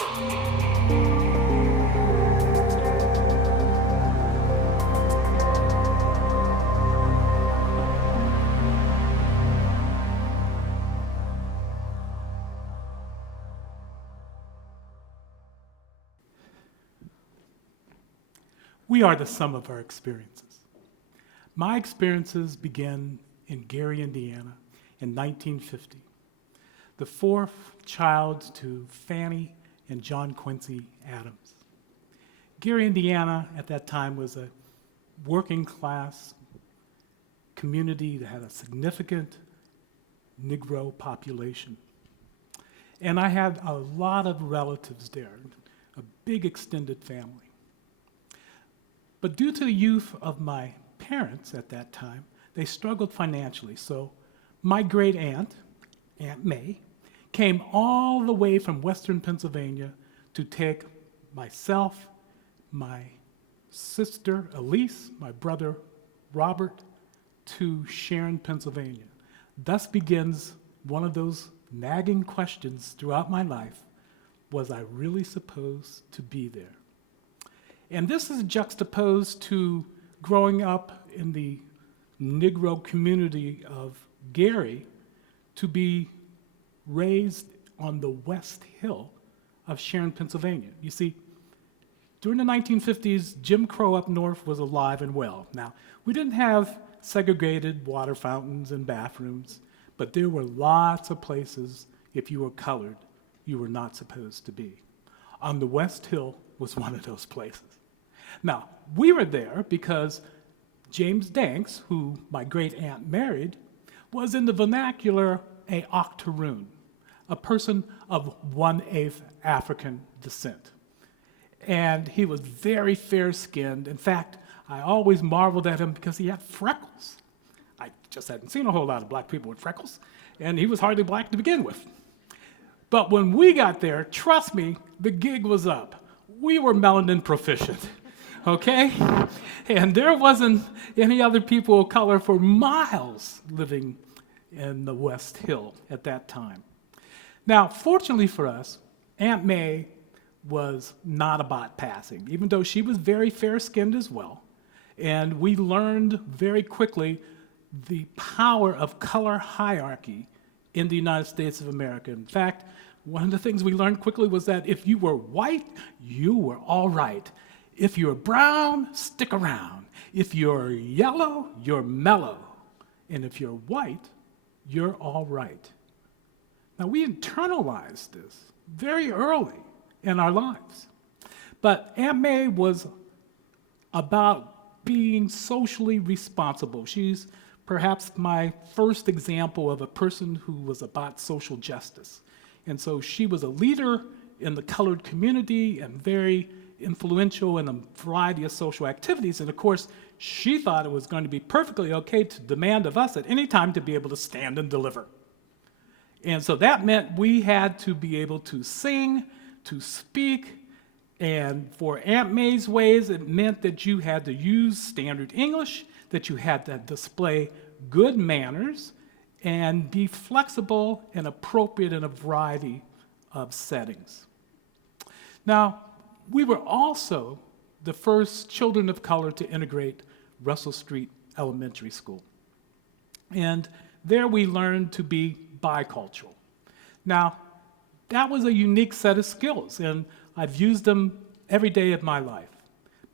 We are the sum of our experiences. My experiences began in Gary, Indiana in 1950, the fourth child to Fannie and John Quincy Adams. Gary, Indiana at that time was a working class community that had a significant Negro population. And I had a lot of relatives there, a big extended family. But due to the youth of my parents at that time, they struggled financially. So my great aunt, Aunt May, came all the way from Western Pennsylvania to take myself, my sister Elise, my brother Robert, to Sharon, Pennsylvania. Thus begins one of those nagging questions throughout my life: was I really supposed to be there? And this is juxtaposed to growing up in the Negro community of Gary, to be raised on the West Hill of Sharon, Pennsylvania. You see, during the 1950s, Jim Crow up north was alive and well. Now, we didn't have segregated water fountains and bathrooms, but there were lots of places, if you were colored, you were not supposed to be. On the West Hill was one of those places. Now, we were there because James Danks, who my great aunt married, was in the vernacular a octoroon, a person of 1/8 African descent. And he was very fair-skinned. In fact, I always marveled at him because he had freckles. I just hadn't seen a whole lot of black people with freckles, and he was hardly black to begin with. But when we got there, trust me, the gig was up. We were melanin proficient. Okay? And there wasn't any other people of color for miles living in the West Hill at that time. Now, fortunately for us, Aunt May was not about passing, even though she was very fair-skinned as well. And we learned very quickly the power of color hierarchy in the United States of America. In fact, one of the things we learned quickly was that if you were white, you were all right. If you're brown, stick around. If you're yellow, you're mellow. And if you're white, you're all right. Now, we internalized this very early in our lives. But Aunt May was about being socially responsible. She's perhaps my first example of a person who was about social justice. And so she was a leader in the colored community and very influential in a variety of social activities. And of course, she thought it was going to be perfectly okay to demand of us at any time to be able to stand and deliver. And so that meant we had to be able to sing, to speak, and for Aunt May's ways, it meant that you had to use standard English, that you had to display good manners, and be flexible and appropriate in a variety of settings. Now, we were also the first children of color to integrate Russell Street Elementary School. And there we learned to be bicultural. Now, that was a unique set of skills, and I've used them every day of my life.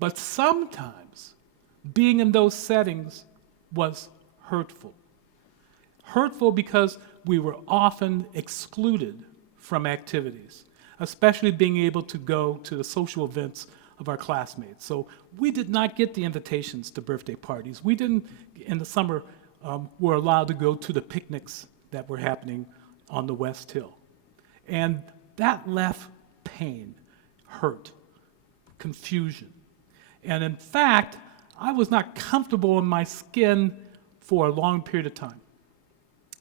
But sometimes being in those settings was hurtful. Hurtful because we were often excluded from activities, especially being able to go to the social events of our classmates. So we did not get the invitations to birthday parties. We didn't, in the summer, were allowed to go to the picnics that were happening on the West Hill. And that left pain, hurt, confusion. And in fact, I was not comfortable in my skin for a long period of time.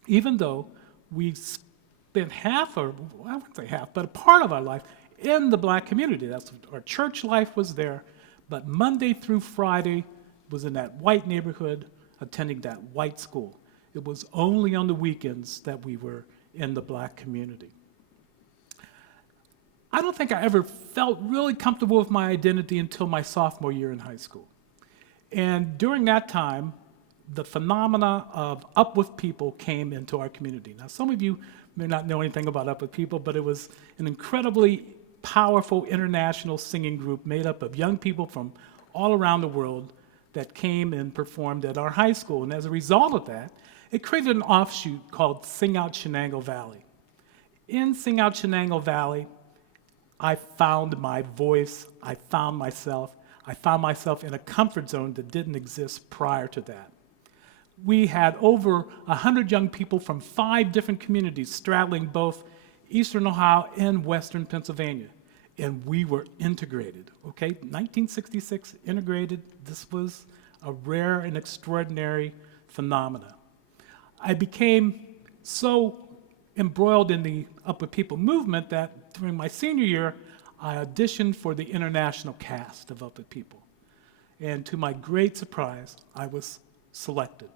Even though we spent half, or well, I wouldn't say half, but a part of our life in the black community. That's our church life was there, but Monday through Friday was in that white neighborhood, attending that white school. It was only on the weekends that we were in the black community. I don't think I ever felt really comfortable with my identity until my sophomore year in high school. And during that time, the phenomena of Up With People came into our community. Now, some of you may not know anything about Up With People, but it was an incredibly powerful international singing group made up of young people from all around the world that came and performed at our high school. And as a result of that, it created an offshoot called Sing Out Shenango Valley. In Sing Out Shenango Valley, I found my voice, I found myself in a comfort zone that didn't exist prior to that. We had over 100 young people from 5 different communities straddling both Eastern Ohio and Western Pennsylvania. And we were integrated, okay? 1966, integrated. This was a rare and extraordinary phenomena. I became so embroiled in the Up With People movement that during my senior year, I auditioned for the international cast of Up With People. And to my great surprise, I was selected.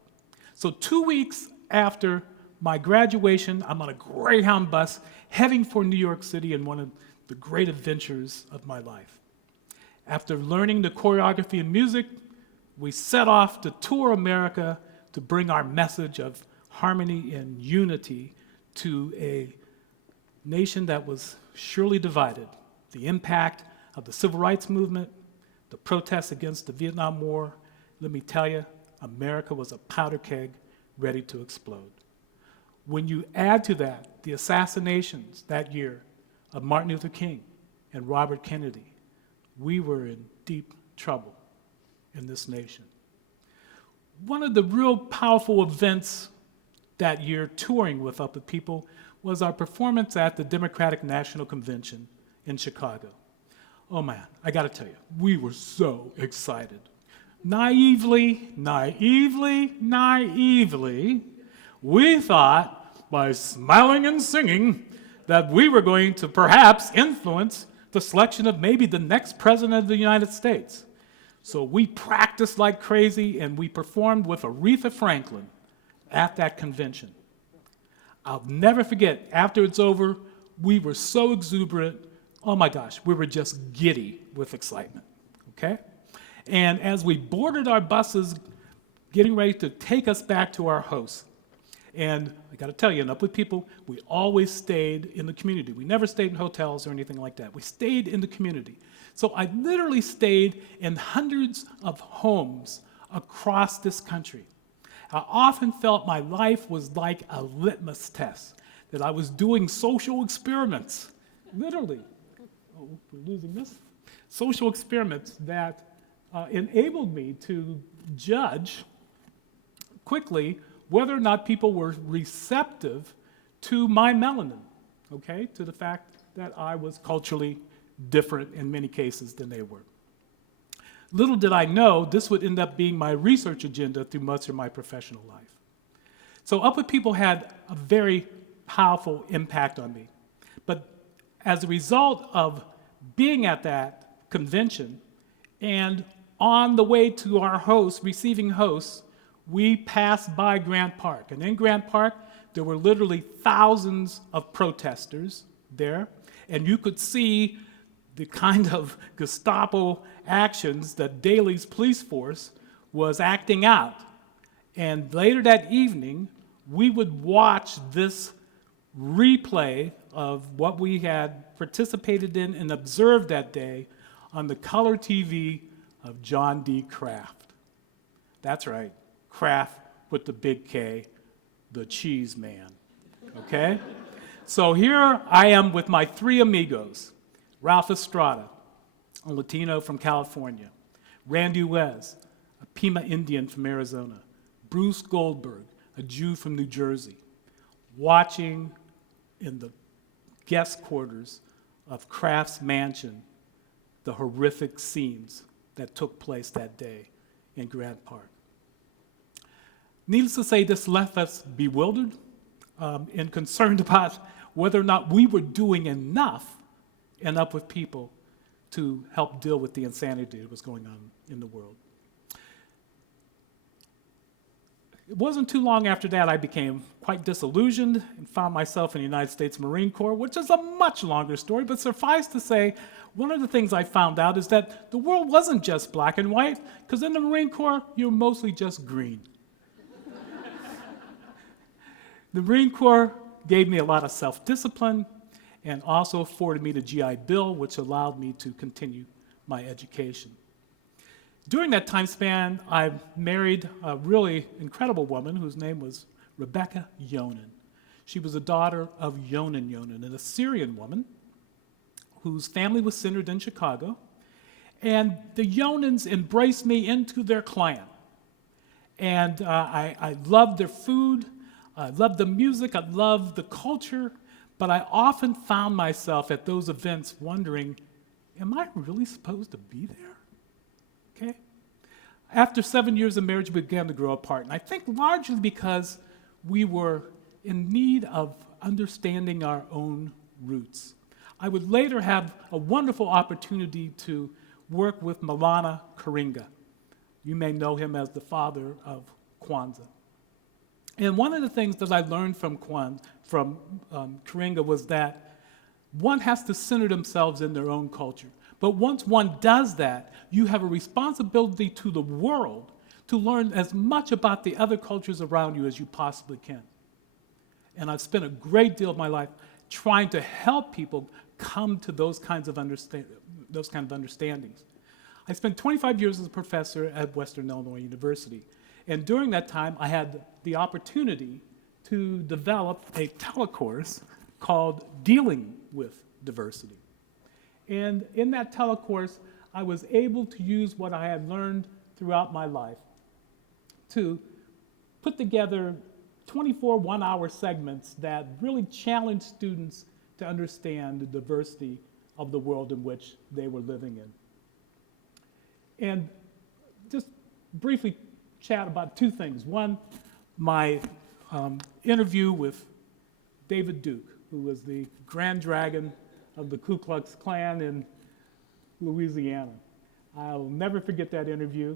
So 2 weeks after my graduation, I'm on a Greyhound bus heading for New York City in one of the great adventures of my life. After learning the choreography and music, we set off to tour America to bring our message of harmony and unity to a nation that was surely divided. The impact of the civil rights movement, the protests against the Vietnam War, let me tell you, America was a powder keg ready to explode. When you add to that the assassinations that year of Martin Luther King and Robert Kennedy, we were in deep trouble in this nation. One of the real powerful events that year touring with Up With People was our performance at the Democratic National Convention in Chicago. Oh man, I gotta tell you, we were so excited. Naively, we thought by smiling and singing that we were going to perhaps influence the selection of maybe the next president of the United States. So we practiced like crazy and we performed with Aretha Franklin at that convention. I'll never forget, after it's over, we were so exuberant, oh my gosh, we were just giddy with excitement, okay? And as we boarded our buses, getting ready to take us back to our host, and I gotta tell you, in Up With People, we always stayed in the community. We never stayed in hotels or anything like that. We stayed in the community. So I literally stayed in hundreds of homes across this country. I often felt my life was like a litmus test, that I was doing social experiments, literally. Oh, we're losing this. Social experiments that enabled me to judge quickly whether or not people were receptive to my melanin, okay, to the fact that I was culturally different in many cases than they were. Little did I know this would end up being my research agenda through much of my professional life. So Up With People had a very powerful impact on me. But as a result of being at that convention and on the way to our host, receiving hosts, we passed by Grant Park. And in Grant Park, there were literally thousands of protesters there. And you could see the kind of Gestapo actions that Daley's police force was acting out. And later that evening, we would watch this replay of what we had participated in and observed that day on the color TV of John D. Kraft. That's right, Kraft with the big K, the cheese man, okay? So here I am with my 3 amigos, Ralph Estrada, a Latino from California, Randy Wez, a Pima Indian from Arizona, Bruce Goldberg, a Jew from New Jersey, watching in the guest quarters of Kraft's mansion the horrific scenes that took place that day in Grant Park. Needless to say, this left us bewildered and concerned about whether or not we were doing enough and Up With People to help deal with the insanity that was going on in the world. It wasn't too long after that I became quite disillusioned and found myself in the United States Marine Corps, which is a much longer story, but suffice to say, one of the things I found out is that the world wasn't just black and white, because in the Marine Corps, you're mostly just green. The Marine Corps gave me a lot of self-discipline and also afforded me the GI Bill, which allowed me to continue my education. During that time span, I married a really incredible woman whose name was Rebecca Yonan. She was the daughter of Yonan, an Assyrian woman whose family was centered in Chicago. And the Yonans embraced me into their clan. And I loved their food, I loved the music, I loved the culture, but I often found myself at those events wondering, am I really supposed to be there? Okay? After 7 years of marriage, we began to grow apart. And I think largely because we were in need of understanding our own roots. I would later have a wonderful opportunity to work with Maulana Karenga. You may know him as the father of Kwanzaa. And one of the things that I learned from Karenga was that one has to center themselves in their own culture. But once one does that, you have a responsibility to the world to learn as much about the other cultures around you as you possibly can. And I've spent a great deal of my life trying to help people come to those kinds of understandings. I spent 25 years as a professor at Western Illinois University. And during that time, I had the opportunity to develop a telecourse called Dealing with Diversity. And in that telecourse, I was able to use what I had learned throughout my life to put together 24 one-hour segments that really challenged students to understand the diversity of the world in which they were living in. And just briefly chat about two things. One, my interview with David Duke, who was the Grand Dragon of the Ku Klux Klan in Louisiana. I'll never forget that interview.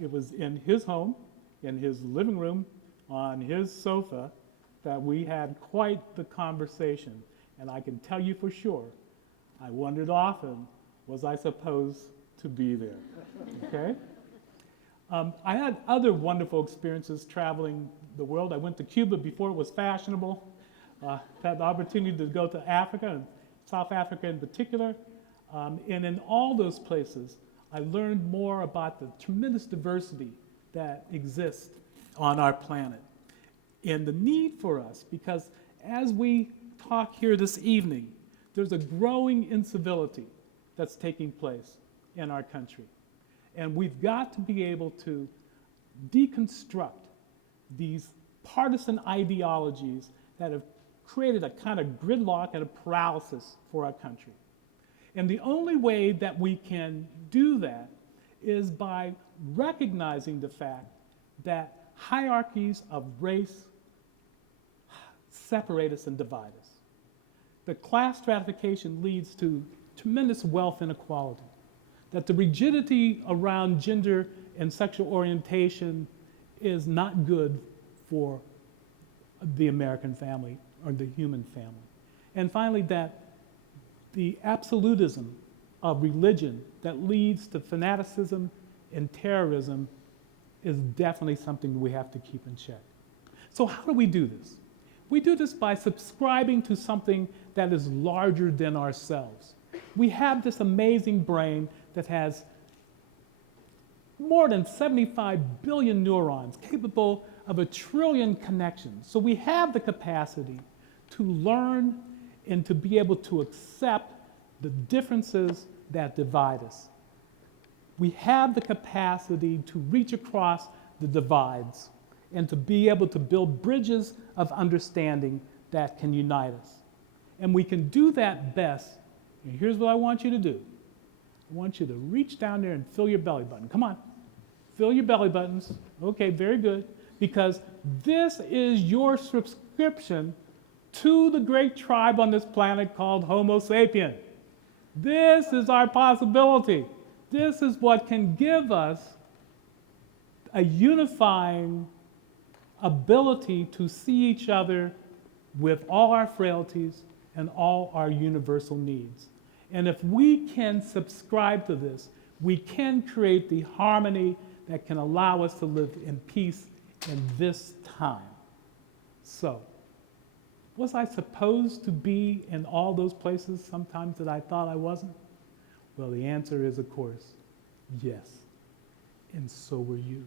It was in his home, in his living room, on his sofa, that we had quite the conversation. And I can tell you for sure, I wondered often, was I supposed to be there? Okay? I had other wonderful experiences traveling the world. I went to Cuba before it was fashionable. Had the opportunity to go to Africa, and South Africa in particular. And in all those places, I learned more about the tremendous diversity that exists on our planet. And the need for us, because as we talk here this evening, there's a growing incivility that's taking place in our country. And we've got to be able to deconstruct these partisan ideologies that have created a kind of gridlock and a paralysis for our country. And the only way that we can do that is by recognizing the fact that hierarchies of race separate us and divide us. The class stratification leads to tremendous wealth inequality. That the rigidity around gender and sexual orientation is not good for the American family or the human family. And finally, that the absolutism of religion that leads to fanaticism and terrorism is definitely something we have to keep in check. So how do we do this? We do this by subscribing to something that is larger than ourselves. We have this amazing brain that has more than 75 billion neurons capable of 1 trillion connections. So we have the capacity to learn and to be able to accept the differences that divide us. We have the capacity to reach across the divides and to be able to build bridges of understanding that can unite us. And we can do that best, and here's what I want you to do. I want you to reach down there and fill your belly button. Come on, fill your belly buttons. Okay, very good. Because this is your subscription to the great tribe on this planet called Homo sapien. This is our possibility. This is what can give us a unifying ability to see each other with all our frailties and all our universal needs. And if we can subscribe to this, we can create the harmony that can allow us to live in peace in this time. So, was I supposed to be in all those places sometimes that I thought I wasn't? Well, the answer is, of course, yes. And so were you.